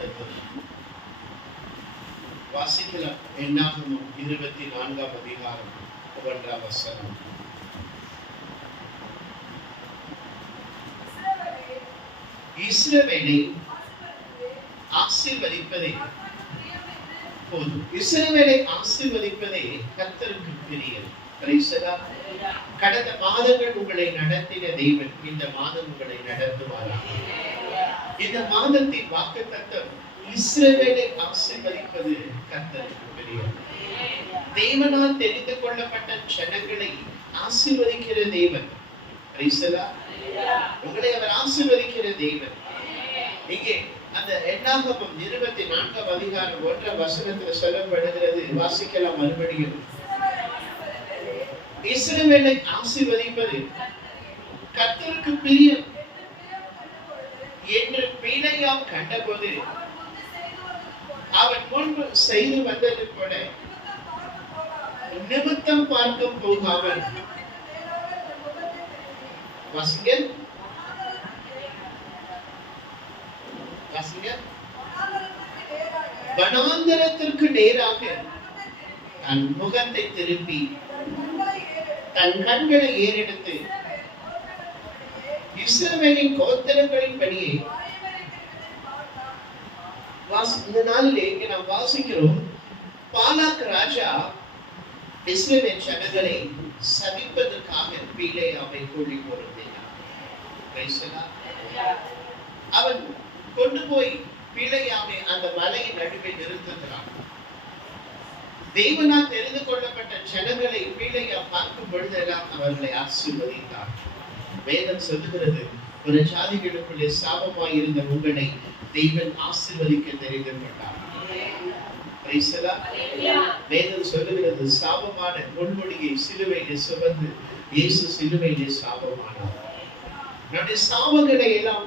வாக்குத்தத்தம் வாசிக்கலாம். என்னாகமம் 24ஆம் அதிகாரம் 1ஆம் வசனம். இஸ்ரவேலை ஆசீர்வதிப்பதே போதும். இஸ்ரவேலை ஆசீர்வதிப்பதே கர்த்தருக்கு பிரியம். கடந்த மாதங்கள் உங்களை நடத்தின தேவன் இந்த மாதம் உங்களை நடத்துவாராக. இந்த மாதத்தின் வாக்குத்தத்தம் இஸ்ரவேலை ஆசீர்வதிப்பது கர்த்தருக்கு பிரியம். தேவனால் தெரிந்து கொள்ளப்பட்ட ஜனங்களை ஆசீர்வதிக்கிற தேவன். உங்களை அவர் ஆசீர்வதிக்கிற தேவன். இங்கே அந்த என்னாகமம் 24ஆம் அதிகாரம் 1ஆம் வசனத்தில் சொல்லப்படுகிறது. வாசிக்கலாம் மறுபடியும். இஸ்ரவேலை ஆசீர்வதிப்பது கர்த்தருக்கு பிரியம் என்று பிலேயாம் கண்டபோது அவன் முன்பு செய்து வந்தது போல நிமித்தம் பார்க்க போகாமல் வனாந்தரத்திற்கு நேராக தன் முகத்தை திருப்பி தன் கண்களை ஏறெடுத்து இஸ்ரவேலின் கோத்திரங்களின் படியே இந்த நாளிலே நாம் வாசிக்கிறோம். பாலாக் ராஜா இஸ்ரவேல் ஜனங்களை சபிப்பதற்காக பிலேயாமை கூலி பொருந்தினார். அவன் கொண்டு போய் பிலேயாமை அந்த மலையின் நடுவே நிறுத்துகிறான். தேவனால் தெரிந்து கொள்ளப்பட்ட ஜனங்களை பிலேயா பார்க்கும் பொழுதெல்லாம் அவர்களை ஆசீர்வதித்தார். வேதம் சொல்லுகிறது, ஒரு ஜாதிகளுக்குள்ளே சாபமாய் இருந்த உங்களை தேவன் ஆசீர்வதிக்க தெரிந்து கொண்டார். வேதம் சொல்லுகிறது, சாபமான பொன்முடியை சிலுவையிலே சுமந்து இயேசு சிலுவையிலே சாபமானார். நம்முடைய சாபங்களை எல்லாம்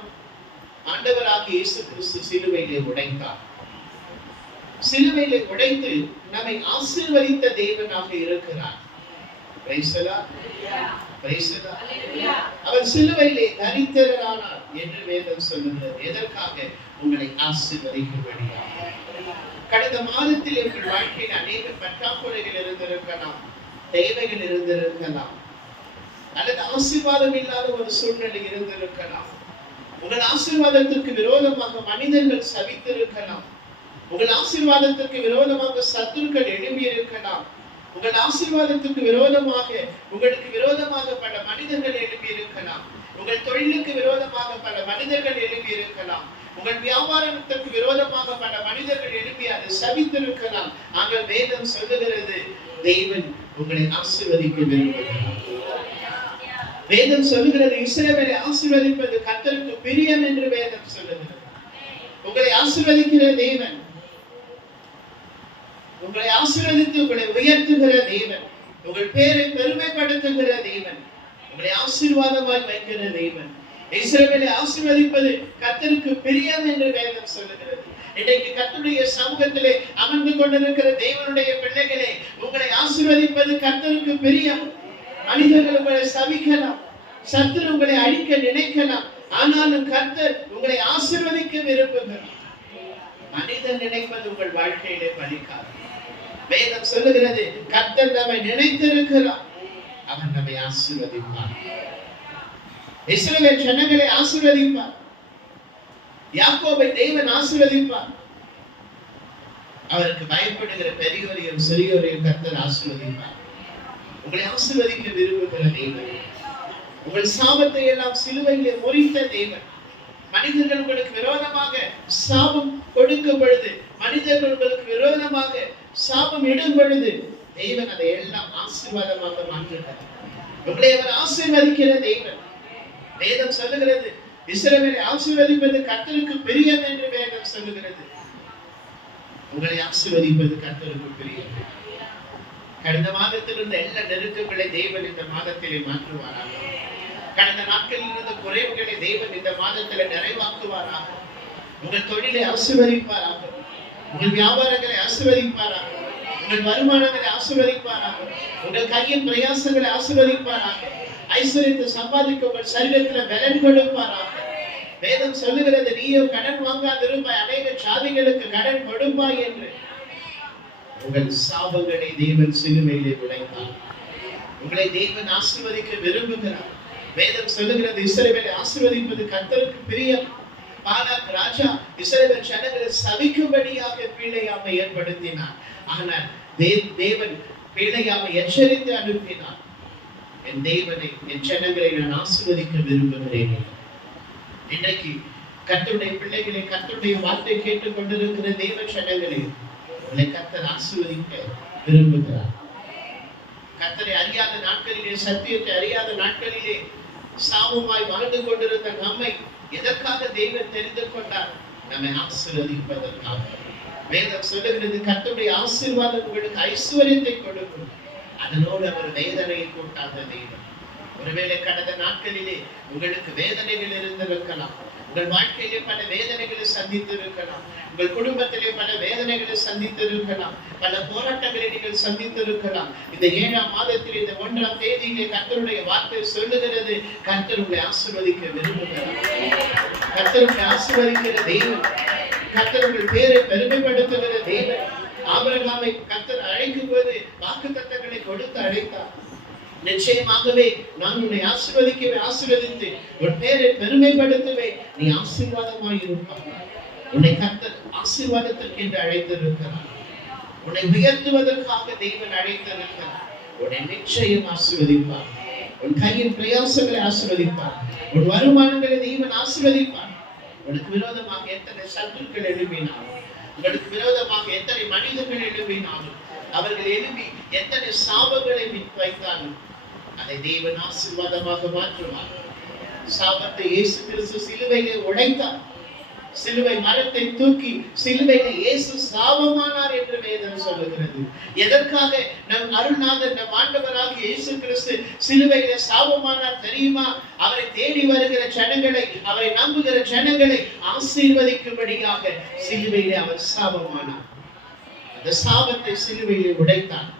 ஆண்டவராகிய இயேசு கிறிஸ்து சிலுவையிலே உடைத்தார். சிலுவையிலே உடைத்து நம்மை ஆசீர்வதித்த தேவனாக இருக்கிறார். அவர் சிலுவையிலே தரித்திரரானார் என்று வேதம் சொல்லுகிறது. எதற்காக? உங்களை ஆசீர்வதிக்கும்படியாக. கடந்த மாதத்தில் உங்கள் வாழ்க்கையில் அநேக பற்றாக்குறைகள் இருந்திருக்கலாம், தேவைகள் இருந்திருக்கலாம், அல்லது ஆசீர்வாதம் இல்லாத ஒரு சூழ்நிலை இருந்திருக்கலாம். உங்கள் ஆசீர்வாதத்திற்கு விரோதமாக மனிதர்கள் சபித்திருக்கலாம். உங்கள் ஆசீர்வாதத்திற்கு விரோதமாக சத்துருக்கள் எழும்பி இருக்கலாம். உங்கள் ஆசீர்வாதத்துக்கு விரோதமாக உங்களுக்கு விரோதமாக பல மனிதர்கள் எழுப்பி இருக்கலாம். உங்கள் தொழிலுக்கு விரோதமாக பல மனிதர்கள் எழுப்பி இருக்கலாம். உங்கள் வியாபாரத்திற்கு விரோதமாக பல மனிதர்கள் எழுப்பி அதை சபித்திருக்கலாம். ஆனால் வேதம் சொல்லுகிறது, தேவன் உங்களை ஆசீர்வதிக்க விரும்புகிறார். வேதம் சொல்லுகிறது, இஸ்ரவேலை ஆசீர்வதிப்பது கர்த்தருக்கு பிரியம் என்று வேதம் சொல்லுகிறது. உங்களை ஆசீர்வதிக்கிற தேவன், உங்களை ஆசீர்வதித்து உங்களை உயர்த்துகிற தேவன், உங்கள் பேரை பெருமைப்படுத்துகிற தேவன், உங்களை ஆசீர்வாதமாய் வைக்கிற தேவன். இஸ்ரவேலை ஆசீர்வதிப்பது கர்த்தருக்கு பிரியம் என்று வேதம் சொல்லுகிறது. இன்றைக்கு கர்த்தருடைய சமூகத்திலே அமர்ந்து கொண்டிருக்கிற தேவனுடைய பிள்ளைகளே, உங்களை ஆசீர்வதிப்பது கர்த்தருக்கு பிரியம். மனிதர்கள் உங்களை சபிக்கலாம், சத்துரு உங்களை அழிக்க நினைக்கலாம், ஆனாலும் கர்த்தர் உங்களை ஆசீர்வதிக்க விரும்புகிறார். மனிதன் நினைப்பது உங்கள் வாழ்க்கையிலே பலிக்காது. வேதம் சொல்லுகிறது, கர்த்தர் நம்மை நினைத்திருக்கிறார், அவர் நம்மை ஆசீர்வதிப்பார். இஸ்ரவேல் ஜனங்களை ஆசீர்வதிப்பார். யாக்கோபை தேவன் ஆசீர்வதிப்பார். அவருக்கு பயப்படுகிற பெரியோரையும் சிறியோரையும் கர்த்தர் ஆசீர்வதிப்பார். உங்களை ஆசீர்வதிக்க விரும்புகிற தேவன், உங்கள் சாபத்தை எல்லாம் சிலுவையிலே முறித்த தேவன். மனிதர்கள் உங்களுக்கு விரோதமாக சாபம் கொடுக்கும் பொழுது, மனிதர்கள் உங்களுக்கு விரோதமாக சாபம் இடும் பொழுது, தேவன் அதை எல்லாம் ஆசீர்வாதமாக மாற்றுகிறார். உங்களை அவர் ஆசீர்வதிக்கிற தேவன். வேதம் சொல்லுகிறது, இஸ்ரவேலை ஆசீர்வதிப்பது கர்த்தருக்கு பிரியம் என்று வேதம் சொல்லுகிறது. உங்களை ஆசீர்வதிப்பது கர்த்தருக்கு பிரியம். கடந்த மாதத்தில் இருந்த எல்லா நெருக்கங்களை தேவன் இந்த மாதத்திலே மாற்றுவாராக. கடந்த நாட்களில் இருந்த குறைவுகளை தேவன் இந்த மாதத்தில் நிறைவாக்குவாராக. உங்கள் தொழிலை ஆசீர்வதிப்பாராக, உங்கள் வியாபாரங்களை ஆசீர்வதிப்பாராக, உங்கள் வருமானங்களை ஆசீர்வதிப்பாராக, உங்கள் கையின் பிரயாசங்களை ஆசீர்வதிப்பாராக. ஐஸ்வர்யத்தை சம்பாதிக்க உங்கள் சரீரத்தில் பலன் கொடுப்பாராக. வேதம் சொல்லுகிறது, நீயோ கடன் வாங்காதிருப்பாய், அநேக சாதிகளுக்கு கடன் கொடுப்பாய் என்று. உங்கள் சாபங்களை தேவன் சிலுவையிலே உடைத்தார். உங்களை தேவன் ஆசீர்வதிக்க விரும்புகிறார். வேதம் சொல்லுகிறது, இஸ்ரவேலை ஆசீர்வதிப்பது கர்த்தருக்கு பிரியம். பாலாக் ராஜா இஸ்ரவேல் ஜனங்களை சபிக்கும்படியாக பிழையாமை ஏற்படுத்தினார். ஆனால் தேவன் பிழையாமை எச்சரித்து அனுப்பினார். என் தேவனை, என் ஜனங்களை நான் ஆசீர்வதிக்க விரும்புகிறேன். இன்றைக்கு கர்த்தருடைய பிள்ளைகளை, கர்த்தருடைய வார்த்தை கேட்டுக் கொண்டிருக்கிற தேவ ஜனங்களை உங்களை கர்த்தர் ஆசீர்வதிக்க விரும்புகிறார். கர்த்தரை அறியாத நாட்களிலே, சத்தியத்தை அறியாத நாட்களிலே சாபமாய் வாழ்ந்து கொண்டிருந்த நம்மை எதற்காக தேவன் தெரிந்து கொண்டார்? நம்மை ஆசீர்வதிப்பதற்காக. வேதம் சொல்லுகிறது, கர்த்தருடைய ஆசீர்வாதம் உங்களுக்கு ஐஸ்வர்யத்தை கொடுக்கும், அதனோடு அவர் வேதனையை கூட்டாத தேவன். ஒருவேளை கடந்த நாட்களிலே உங்களுக்கு வேதனைகள் இருந்திருக்கலாம். உங்கள் வாழ்க்கையிலே பல வேதனைகளை சந்தித்திருக்கலாம். உங்கள் குடும்பத்திலே பல வேதனைகளை சந்தித்திருக்கலாம். பல போராட்டங்களை நீங்கள் சந்தித்திருக்கலாம். இந்த 7ஆம் மாதத்தில் இந்த 1ஆம் தேதியிலே கர்த்தருடைய வார்த்தை சொல்லுகிறது, கர்த்தர் உங்களை ஆசீர்வதிக்க விரும்புகிறார். கர்த்தர் உங்களை ஆசீர்வதிக்கிற தேவன். கர்த்தர் உங்கள் பேரை பெருமைப்படுத்துகிற தேவன். ஆபிரகாமை கர்த்தர் அழைக்கும் போது வாக்குத்தத்தங்களை கொடுத்து அழைத்தார். நிச்சயமாகவே நான் உன்னை ஆசீர்வதித்து உன் பேரை பெருமைப்படுத்துவேன், நீ ஆசீர்வாதமாய் இருப்பாய். உன்னை கர்த்தர் ஆசீர்வாதத்திற்கு என்று அழைத்திருக்கிறார். உன்னை உயர்த்துவதற்காக தேவன் அழைத்திருக்கிறார். உன்னை நிச்சயம் ஆசீர்வதிப்பார். உன் கையின் பிரயாசங்களை ஆசீர்வதிப்பார். உன் வருமானங்களை தேவன் ஆசீர்வதிப்பார். உனக்கு விரோதமாக எத்தனை சத்துருக்கள் எழுப்பினாலும், உங்களுக்கு விரோதமாக எத்தனை மனிதர்கள் எழுப்பினாலும், அவர்கள் எழுப்பி எத்தனை சாபங்களை வைத்தாலும் அதை தேவன் ஆசீர்வாதமாக மாற்றுவார். சாபத்தை இயேசு கிறிஸ்து சிலுவையிலே உடைத்தார். சிலுவை மரத்தை தூக்கி சிலுவையிலே இயேசு சாபமானார் என்று வேதம் சொல்லுகிறது. எதற்காக நம் அருள்நாதர், நம் ஆண்டவராகிய இயேசு கிறிஸ்து சிலுவையிலே சாபமானார் தெரியுமா? அவரை தேடி வருகிற ஜனங்களை, அவரை நம்புகிற ஜனங்களை ஆசீர்வதிக்கும்படியாக சிலுவையிலே அவர் சாபமானார். அந்த சாபத்தை சிலுவையிலே உடைத்தார்.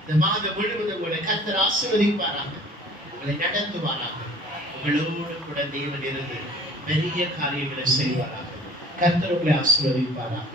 இந்த மாதம் முழுவதும் உங்களை கர்த்தர் ஆசீர்வதிப்பாராக, உங்களை நடத்துவாராக. உங்களோடு கூட தேவன் இருந்து பெரிய காரியங்களை செய்வாராக. கர்த்தர் உங்களை ஆசீர்வதிப்பாராக.